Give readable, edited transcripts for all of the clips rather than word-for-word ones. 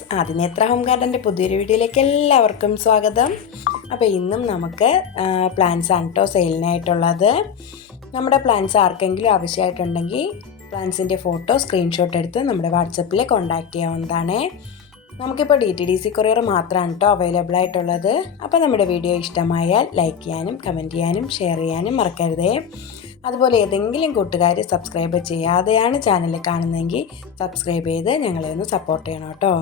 Friends, ആദിനേത്ര home ഗാർഡൻ്റെ പുതിയൊരു വീഡിയോയിലേക്ക് എല്ലാവർക്കും സ്വാഗതം. അപ്പോൾ ഇന്നും നമുക്ക് പ്ലാന്റ്സ് ആണ് കേട്ടോ സെയിലിനായിട്ടുള്ളത്. നമ്മുടെ പ്ലാന്റ്സ് ആർക്കെങ്കിലും ആവശ്യമായിട്ടുണ്ടെങ്കിൽ പ്ലാന്റ്സിൻ്റെ ഫോട്ടോ സ്ക്രീൻഷോട്ട് എടുത്ത് നമ്മുടെ വാട്സപ്പിൽ കോൺടാക്റ്റ് ചെയ്യാവുന്നതാണ്. നമുക്കിപ്പോൾ DTDC കൊറിയർ മാത്രമാണ് കേട്ടോ അവൈലബിൾ ആയിട്ടുള്ളത്. അപ്പോൾ നമ്മുടെ വീഡിയോ ഇഷ്ടമായാൽ ലൈക്ക് ചെയ്യാനും കമൻറ്റ് ചെയ്യാനും ഷെയർ ചെയ്യാനും മറക്കരുതേ. അതുപോലെ ഏതെങ്കിലും കൂട്ടുകാർ സബ്സ്ക്രൈബ് ചെയ്യാതെയാണ് ചാനൽ കാണുന്നതെങ്കിൽ സബ്സ്ക്രൈബ് ചെയ്ത് ഞങ്ങളെ ഒന്ന് സപ്പോർട്ട് ചെയ്യണം കേട്ടോ.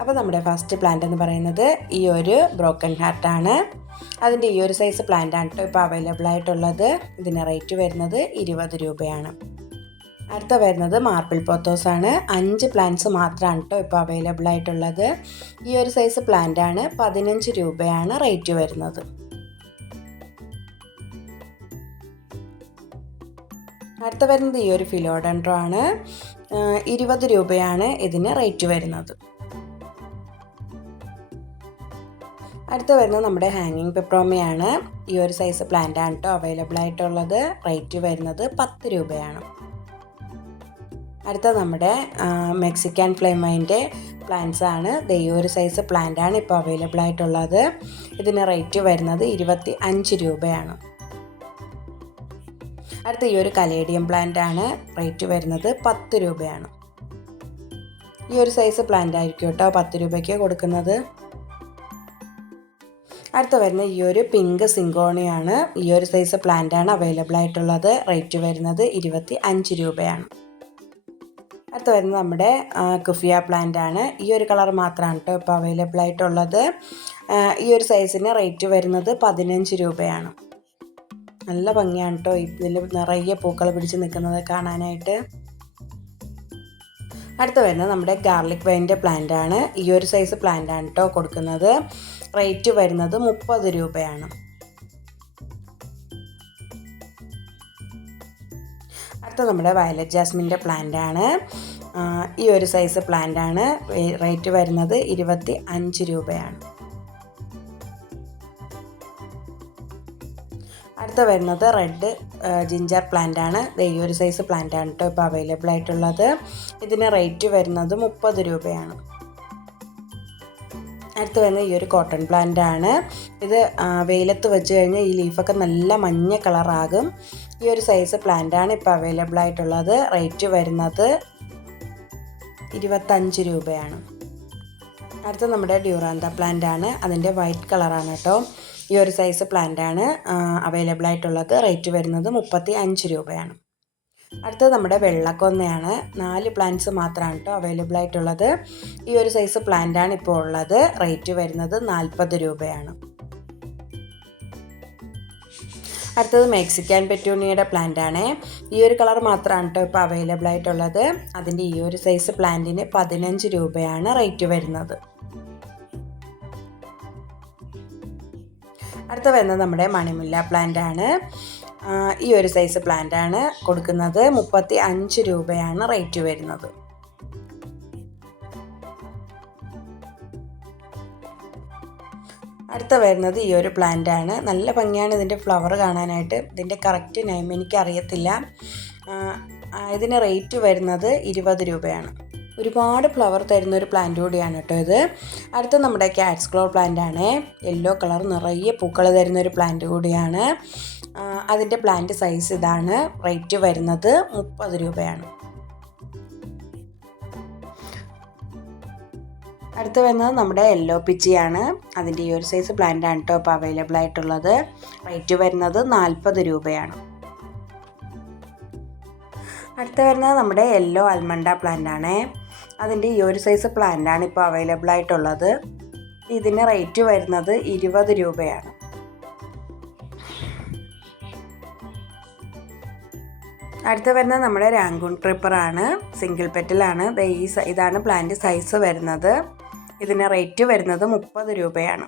അപ്പോൾ നമ്മുടെ ഫസ്റ്റ് പ്ലാന്റ് എന്ന് പറയുന്നത് ഈ ഒരു ബ്രോക്കൺ ഹാർട്ടാണ്. അതിൻ്റെ ഈ ഒരു സൈസ് പ്ലാന്റാണ് കേട്ടോ ഇപ്പോൾ അവൈലബിൾ ആയിട്ടുള്ളത്. ഇതിന് റേറ്റ് വരുന്നത് 20 രൂപയാണ്. അടുത്ത വരുന്നത് മാർബിൾ പോത്തോസാണ്. 5 പ്ലാന്റ്സ് മാത്രമാണ് കേട്ടോ ഇപ്പോൾ അവൈലബിൾ ആയിട്ടുള്ളത്. ഈ ഒരു സൈസ് പ്ലാന്റാണ്. 15 രൂപയാണ് റേറ്റ് വരുന്നത്. അടുത്ത വരുന്നത് ഈ ഒരു ഫിലോഡൻഡ്രോ ആണ്. 20 രൂപയാണ് ഇതിന് റേറ്റ് വരുന്നത്. അടുത്ത വരുന്നത് നമ്മുടെ ഹാങ്ങിങ് പെപ്രോമയാണ്. ഈ ഒരു സൈസ് പ്ലാന്റ് ആണ് കേട്ടോ അവൈലബിൾ ആയിട്ടുള്ളത്. റേറ്റ് വരുന്നത് 10 രൂപയാണ്. അടുത്ത നമ്മുടെ മെക്സിക്കൻ ഫ്ലെയിമൈൻ്റെ പ്ലാന്റ്സ് ആണ്. ഈ ഒരു സൈസ് പ്ലാന്റ് ആണ് ഇപ്പോൾ അവൈലബിൾ ആയിട്ടുള്ളത്. ഇതിന് റേറ്റ് വരുന്നത് 25 രൂപയാണ്. അടുത്ത ഈ ഒരു കലേഡിയം പ്ലാന്റ് ആണ്. റേറ്റ് വരുന്നത് 10 രൂപയാണ്. ഈ ഒരു സൈസ് പ്ലാന്റ് ആയിരിക്കും കേട്ടോ 10 രൂപയ്ക്ക് കൊടുക്കുന്നത്. അടുത്ത വരുന്ന ഈ ഒരു പിങ്ക് സിങ്കോണിയാണ്. ഈ ഒരു സൈസ് പ്ലാന്റ് ആണ് അവൈലബിൾ ആയിട്ടുള്ളത്. റേറ്റ് വരുന്നത് 25 രൂപയാണ്. അടുത്ത വരുന്നത് നമ്മുടെ കുഫിയ പ്ലാന്റ് ആണ്. ഈ ഒരു കളർ മാത്രമാണ് കേട്ടോ ഇപ്പോൾ അവൈലബിൾ ആയിട്ടുള്ളത്. ഈ ഒരു സൈസിന് റേറ്റ് വരുന്നത് 15 രൂപയാണ്. നല്ല ഭംഗിയാണ് കേട്ടോ ഇതിൽ നിറയെ പൂക്കൾ പിടിച്ച് നിൽക്കുന്നത് കാണാനായിട്ട്. അടുത്ത വരുന്നത് നമ്മുടെ ഗാർലിക് വൈൻ്റെ പ്ലാന്റ് ആണ്. ഈ ഒരു സൈസ് പ്ലാന്റ് ആണ് കേട്ടോ കൊടുക്കുന്നത്. റേറ്റ് വരുന്നത് 30 രൂപയാണ്. അടുത്ത നമ്മുടെ വയലറ്റ് ജാസ്മിൻ്റെ പ്ലാന്റ് ആണ്. ഈ ഒരു സൈസ് പ്ലാന്റ് ആണ്. റേറ്റ് വരുന്നത് 25 രൂപയാണ്. അടുത്ത വരുന്നത് റെഡ് ജിഞ്ചർ പ്ലാന്റ് ആണ്. ഈ ഒരു സൈസ് പ്ലാന്റ് ആണ് കേട്ടോ ഇപ്പോൾ അവൈലബിൾ ആയിട്ടുള്ളത്. ഇതിന് റേറ്റ് വരുന്നത് 30 രൂപയാണ്. അടുത്ത് വരുന്നത് ഈ ഒരു കോട്ടൺ പ്ലാന്റ് ആണ്. ഇത് വെയിലത്ത് വെച്ച് കഴിഞ്ഞാൽ ഈ ലീഫൊക്കെ നല്ല മഞ്ഞ കളറാകും. ഈ ഒരു സൈസ് പ്ലാന്റ് ആണ് ഇപ്പോൾ അവൈലബിൾ ആയിട്ടുള്ളത്. റേറ്റ് വരുന്നത് 25 രൂപയാണ്. അടുത്ത നമ്മുടെ ഡ്യൂറാന്ത പ്ലാന്റ് ആണ്. അതിൻ്റെ വൈറ്റ് കളറാണ് കേട്ടോ. ഈ ഒരു സൈസ് പ്ലാന്റ് ആണ് അവൈലബിൾ ആയിട്ടുള്ളത്. റേറ്റ് വരുന്നത് 35 രൂപയാണ്. അടുത്തത് നമ്മുടെ വെള്ളക്കൊന്നയാണ്. 4 പ്ലാന്റ്സ് മാത്രമാണ് കേട്ടോ അവൈലബിൾ ആയിട്ടുള്ളത്. ഈ ഒരു സൈസ് പ്ലാന്റ് ആണ് ഇപ്പോൾ ഉള്ളത്. റേറ്റ് വരുന്നത് 40 രൂപയാണ്. അടുത്തത് മെക്സിക്കൻ പെറ്റൂണിയയുടെ പ്ലാന്റ് ആണ്. ഈ ഒരു കളർ മാത്രമാണ് കേട്ടോ ഇപ്പോൾ അവൈലബിൾ ആയിട്ടുള്ളത്. അതിൻ്റെ ഈ ഒരു സൈസ് പ്ലാന്റിന് 15 രൂപയാണ് റേറ്റ് വരുന്നത്. അടുത്ത വരുന്നത് നമ്മുടെ മണിമുല്ല പ്ലാന്റ് ആണ്. ഈ ഒരു സൈസ് പ്ലാന്റ് ആണ് കൊടുക്കുന്നത്. 35 രൂപയാണ് റേറ്റ് വരുന്നത്. അടുത്ത വരുന്നത് ഈ ഒരു പ്ലാന്റ് ആണ്. നല്ല ഭംഗിയാണ് ഇതിൻ്റെ ഫ്ലവർ കാണാനായിട്ട്. ഇതിൻ്റെ കറക്റ്റ് നെയിം എനിക്കറിയത്തില്ല. ഇതിന് റേറ്റ് വരുന്നത് 20 രൂപയാണ്. ഒരുപാട് ഫ്ലവർ തരുന്ന ഒരു പ്ലാന്റ് കൂടിയാണ് കേട്ടോ ഇത്. അടുത്ത നമ്മുടെ ക്യാറ്റ്സ് ക്ലോ പ്ലാന്റ് ആണ്. യെല്ലോ കളർ നിറയെ പൂക്കൾ തരുന്ന ഒരു പ്ലാന്റ് കൂടിയാണ്. അതിൻ്റെ പ്ലാന്റ് സൈസ് ഇതാണ്. റേറ്റ് വരുന്നത് 30 രൂപയാണ്. അടുത്ത് വരുന്നത് നമ്മുടെ യെല്ലോ പിച്ചിയാണ്. അതിൻ്റെ ഈ ഒരു സൈസ് പ്ലാന്റ് ആണ് കേട്ടോ ഇപ്പോൾ അവൈലബിൾ ആയിട്ടുള്ളത്. റേറ്റ് വരുന്നത് 40 രൂപയാണ്. അടുത്ത് വരുന്നത് നമ്മുടെ യെല്ലോ ആൽമണ്ട പ്ലാന്റ് ആണ്. അതിൻ്റെ ഈ ഒരു സൈസ് പ്ലാന്റ് ആണ് ഇപ്പോൾ അവൈലബിൾ ആയിട്ടുള്ളത്. ഇതിന് റേറ്റ് വരുന്നത് 20 രൂപയാണ്. അടുത്ത് വരുന്നത് നമ്മുടെ രാങ്കൂൺ ക്രീപ്പറാണ്. സിംഗിൾ പെറ്റലാണ്. ഇതാണ് പ്ലാന്റ് സൈസ് വരുന്നത്. ഇതിന് റേറ്റ് വരുന്നത് 30 രൂപയാണ്.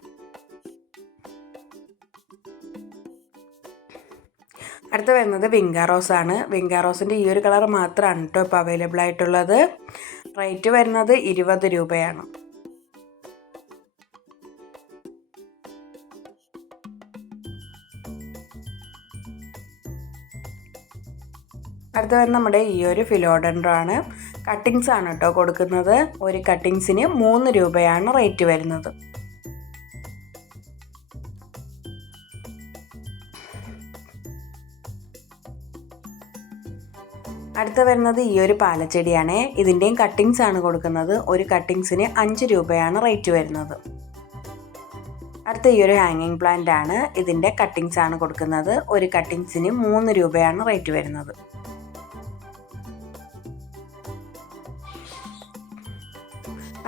അടുത്ത് വരുന്നത് വിങ്കാറോസ് ആണ്. വിങ്കാറോസിൻ്റെ ഈ ഒരു കളർ മാത്രമാണ് കേട്ടോ ഇപ്പോൾ അവൈലബിൾ ആയിട്ടുള്ളത്. റേറ്റ് വരുന്നത് 20 രൂപയാണ്. അടുത്ത വരുന്നത് നമ്മുടെ ഈ ഒരു ഫിലോഡൻഡ്രോ ആണ്. കട്ടിങ്സ് ആണ് കേട്ടോ കൊടുക്കുന്നത്. ഒരു കട്ടിങ്സിന് 3 രൂപയാണ് റേറ്റ് വരുന്നത്. അടുത്ത വരുന്നത് ഈ ഒരു പാലച്ചെടിയാണ്. ഇതിൻ്റെയും കട്ടിങ്സ് ആണ് കൊടുക്കുന്നത്. ഒരു കട്ടിങ്സിന് 5 രൂപയാണ് റേറ്റ് വരുന്നത്. അടുത്ത ഈ ഒരു ഹാങ്ങിങ് പ്ലാന്റ് ആണ്. ഇതിൻ്റെ കട്ടിങ്സ് ആണ് കൊടുക്കുന്നത്. ഒരു കട്ടിങ്സിന് 3 രൂപയാണ് റേറ്റ് വരുന്നത്.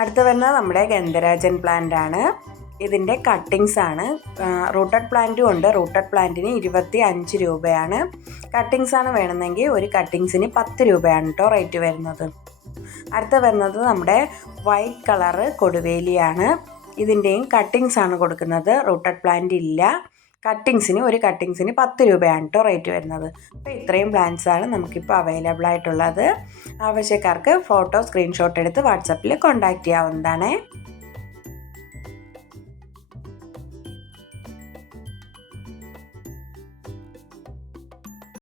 അടുത്ത വരുന്നത് നമ്മുടെ ഗന്ധരാജൻ പ്ലാന്റ് ആണ്. ഇതിൻ്റെ കട്ടിങ്സ് ആണ്. റൂട്ടഡ് പ്ലാന്റും ഉണ്ട്. റൂട്ടഡ് പ്ലാന്റിന് 25 രൂപയാണ്. കട്ടിങ്സ് ആണ് വേണമെങ്കിൽ ഒരു കട്ടിങ്സിന് 10 രൂപയാണ് കേട്ടോ റേറ്റ് വരുന്നത്. അടുത്ത വരുന്നത് നമ്മുടെ വൈറ്റ് കളറ് കൊടുവേലിയാണ്. ഇതിൻ്റെയും കട്ടിങ്സ് ആണ് കൊടുക്കുന്നത്. റൂട്ടഡ് പ്ലാന്റ് ഇല്ല. ഒരു കട്ടിങ്സിന് 10 രൂപയാണ് കേട്ടോ റേറ്റ് വരുന്നത്. അപ്പോൾ ഇത്രയും പ്ലാന്റ്സ് ആണ് നമുക്കിപ്പോൾ അവൈലബിൾ ആയിട്ടുള്ളത്. ആവശ്യക്കാർക്ക് ഫോട്ടോ സ്ക്രീൻഷോട്ട് എടുത്ത് വാട്സപ്പിൽ കോൺടാക്റ്റ് ചെയ്യാവുന്നതാണ്.